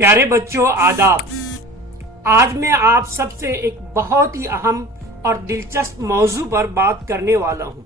प्यारे बच्चों, आदाब। आज मैं आप सबसे एक बहुत ही अहम और दिलचस्प मौजू पर बात करने वाला हूं।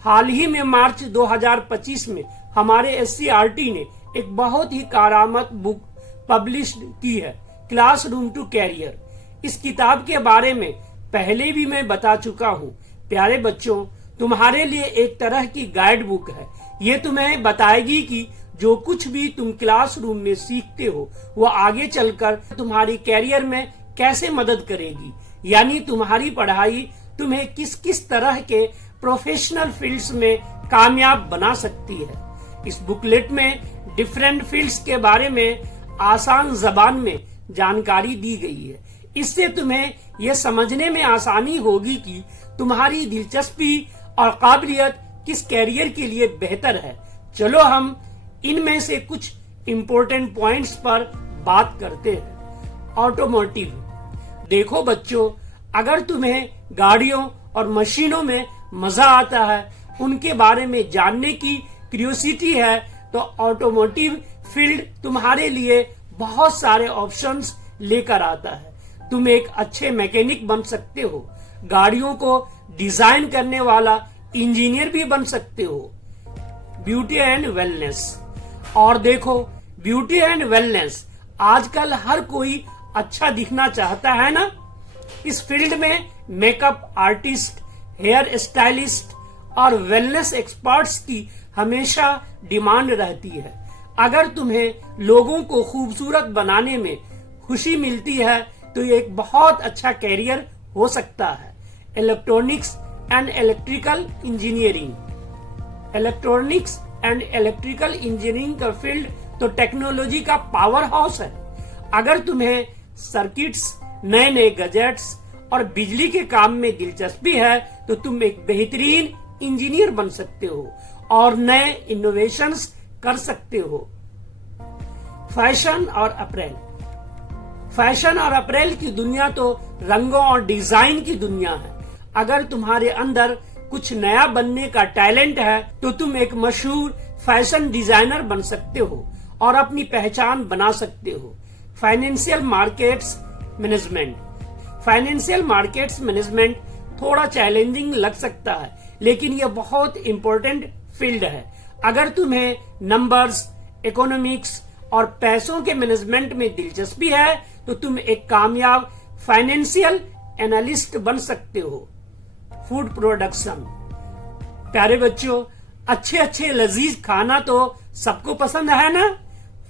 हाल ही में मार्च 2025 में हमारे एससीईआरटी ने एक बहुत ही कारामद बुक पब्लिश की है, क्लासरूम टू कैरियर। इस किताब के बारे में पहले भी मैं बता चुका हूं। प्यारे बच्चों, तुम्हारे लिए एक तरह की गाइड बुक है। ये तुम्हें बताएगी कि जो कुछ भी तुम क्लासरूम में सीखते हो वो आगे चलकर तुम्हारी कैरियर में कैसे मदद करेगी, यानी तुम्हारी पढ़ाई तुम्हें किस किस तरह के प्रोफेशनल फील्ड्स में कामयाब बना सकती है। इस बुकलेट में डिफरेंट फील्ड्स के बारे में आसान जबान में जानकारी दी गई है। इससे तुम्हें यह समझने में आसानी होगी कि तुम्हारी दिलचस्पी और काबिलियत किस कैरियर के लिए बेहतर है। चलो हम इनमें से कुछ इम्पोर्टेंट पॉइंट्स पर बात करते हैं। ऑटोमोटिव। देखो बच्चों, अगर तुम्हें गाड़ियों और मशीनों में मजा आता है, उनके बारे में जानने की क्यूरियोसिटी है, तो ऑटोमोटिव फील्ड तुम्हारे लिए बहुत सारे ऑप्शंस लेकर आता है। तुम एक अच्छे मैकेनिक बन सकते हो, गाड़ियों को डिजाइन करने वाला इंजीनियर भी बन सकते हो। Beauty and wellness. और देखो, ब्यूटी एंड वेलनेस, आजकल हर कोई अच्छा दिखना चाहता है ना। इस फील्ड में मेकअप आर्टिस्ट, हेयर स्टाइलिस्ट और वेलनेस एक्सपर्ट्स की हमेशा डिमांड रहती है। अगर तुम्हें लोगों को खूबसूरत बनाने में खुशी मिलती है तो ये एक बहुत अच्छा कैरियर हो सकता है। Electronics and electrical engineering. Electronics and electrical engineering का फील्ड तो टेक्नोलॉजी का पावर हाउस है। अगर तुम्हें सर्किट्स, नए नए गैजेट्स और बिजली के काम में दिलचस्पी है तो तुम एक बेहतरीन इंजीनियर बन सकते हो और नए इनोवेशंस कर सकते हो। फैशन और अप्रेल। फैशन और अप्रेल की दुनिया तो रंगों और डिजाइन की दुनिया है। अगर तुम्हारे अंदर कुछ नया बनने का टैलेंट है तो तुम एक मशहूर फैशन डिजाइनर बन सकते हो और अपनी पहचान बना सकते हो। Financial markets management. Financial markets management थोड़ा चैलेंजिंग लग सकता है, लेकिन यह बहुत इंपॉर्टेंट फील्ड है। अगर तुम्हें नंबर्स, इकोनॉमिक्स और पैसों के मैनेजमेंट में दिलचस्पी है तो तुम एक कामयाब फाइनेंशियल एनालिस्ट बन सकते हो। Food production. प्यारे बच्चों, अच्छे अच्छे लजीज खाना तो सबको पसंद है ना।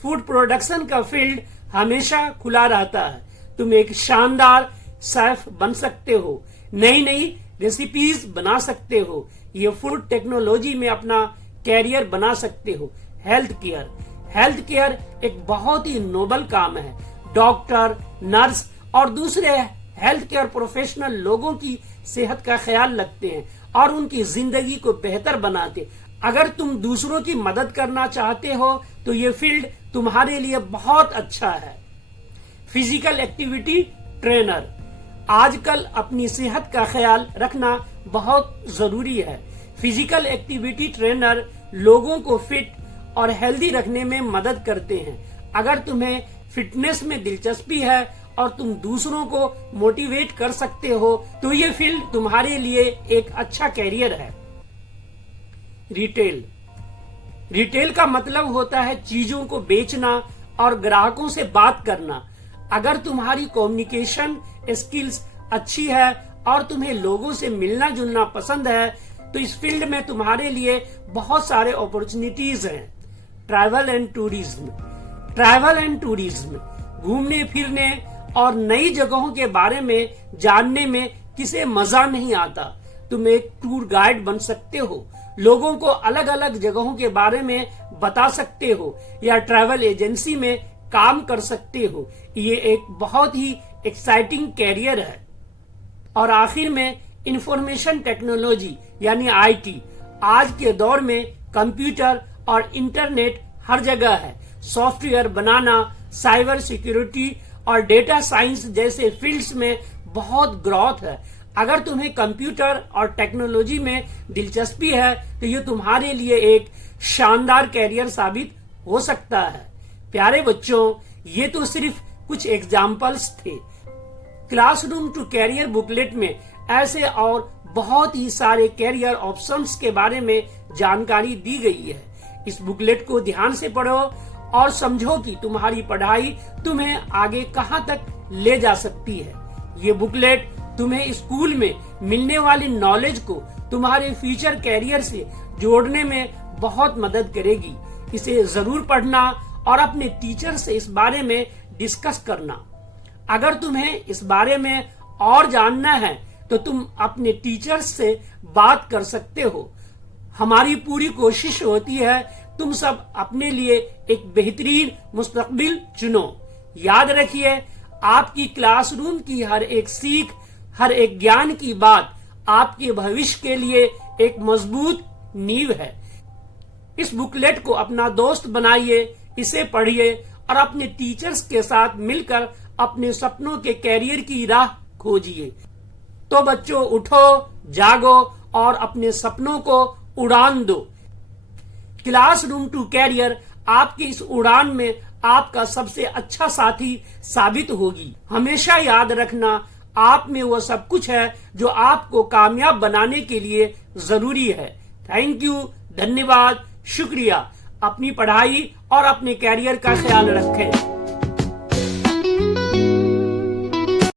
फूड प्रोडक्शन का फील्ड हमेशा खुला रहता है। तुम एक शानदार शेफ बन सकते हो, नई नई रेसिपीज बना सकते हो, ये फूड टेक्नोलॉजी में अपना कैरियर बना सकते हो। Health care. हेल्थ केयर एक बहुत ही नोबल काम है। डॉक्टर, नर्स और दूसरे हेल्थ केयर प्रोफेशनल लोगों की सेहत का ख्याल रखते हैं और उनकी जिंदगी को बेहतर बनाते। अगर तुम दूसरों की मदद करना चाहते हो तो ये फील्ड तुम्हारे लिए बहुत अच्छा है। Physical activity trainer. आजकल अपनी सेहत का ख्याल रखना बहुत जरूरी है। फिजिकल एक्टिविटी ट्रेनर लोगों को फिट और हेल्दी रखने में मदद करते हैं। अगर तुम्हें फिटनेस में दिलचस्पी है और तुम दूसरों को मोटिवेट कर सकते हो तो ये फील्ड तुम्हारे लिए एक अच्छा कैरियर है। रिटेल। रिटेल का मतलब होता है चीजों को बेचना और ग्राहकों से बात करना। अगर तुम्हारी कम्युनिकेशन स्किल्स अच्छी है और तुम्हें लोगों से मिलना जुलना पसंद है तो इस फील्ड में तुम्हारे लिए बहुत सारे अपॉर्चुनिटीज हैं। Travel and tourism. Travel and tourism घूमने फिरने और नई जगहों के बारे में जानने में किसे मजा नहीं आता। तुम एक टूर गाइड बन सकते हो, लोगों को अलग अलग जगहों के बारे में बता सकते हो या ट्रैवल एजेंसी में काम कर सकते हो। ये एक बहुत ही एक्साइटिंग कैरियर है। और आखिर में इंफॉर्मेशन टेक्नोलॉजी यानी आईटी। आज के दौर में कंप्यूटर और इंटरनेट हर जगह है। सॉफ्टवेयर बनाना, साइबर सिक्योरिटी और डेटा साइंस जैसे फील्ड्स में बहुत ग्रोथ है। अगर तुम्हें कंप्यूटर और टेक्नोलॉजी में दिलचस्पी है तो ये तुम्हारे लिए एक शानदार कैरियर साबित हो सकता है। प्यारे बच्चों, ये तो सिर्फ कुछ एग्जाम्पल्स थे। क्लासरूम टू कैरियर बुकलेट में ऐसे और बहुत ही सारे कैरियर ऑप्शंस के बारे में जानकारी दी गई है। इस बुकलेट को ध्यान से पढ़ो और समझो कि तुम्हारी पढ़ाई तुम्हें आगे कहां तक ले जा सकती है। ये बुकलेट तुम्हें स्कूल में मिलने वाली नॉलेज को तुम्हारे फ्यूचर कैरियर से जोड़ने में बहुत मदद करेगी। इसे जरूर पढ़ना और अपने टीचर से इस बारे में डिस्कस करना। अगर तुम्हें इस बारे में और जानना है तो तुम अपने टीचर से बात कर सकते हो। हमारी पूरी कोशिश होती है तुम सब अपने लिए एक बेहतरीन मुस्तकबिल चुनो। याद रखिए, आपकी क्लासरूम की हर एक सीख, हर एक ज्ञान की बात आपके भविष्य के लिए एक मजबूत नींव है। इस बुकलेट को अपना दोस्त बनाइए, इसे पढ़िए और अपने टीचर्स के साथ मिलकर अपने सपनों के कैरियर की राह खोजिए। तो बच्चों, उठो, जागो और अपने सपनों को उड़ान दो। क्लासरूम टू कैरियर आपकी इस उड़ान में आपका सबसे अच्छा साथी साबित होगी। हमेशा याद रखना, आप में वो सब कुछ है जो आपको कामयाब बनाने के लिए जरूरी है। थैंक यू, धन्यवाद, शुक्रिया। अपनी पढ़ाई और अपने कैरियर का ख्याल रखें।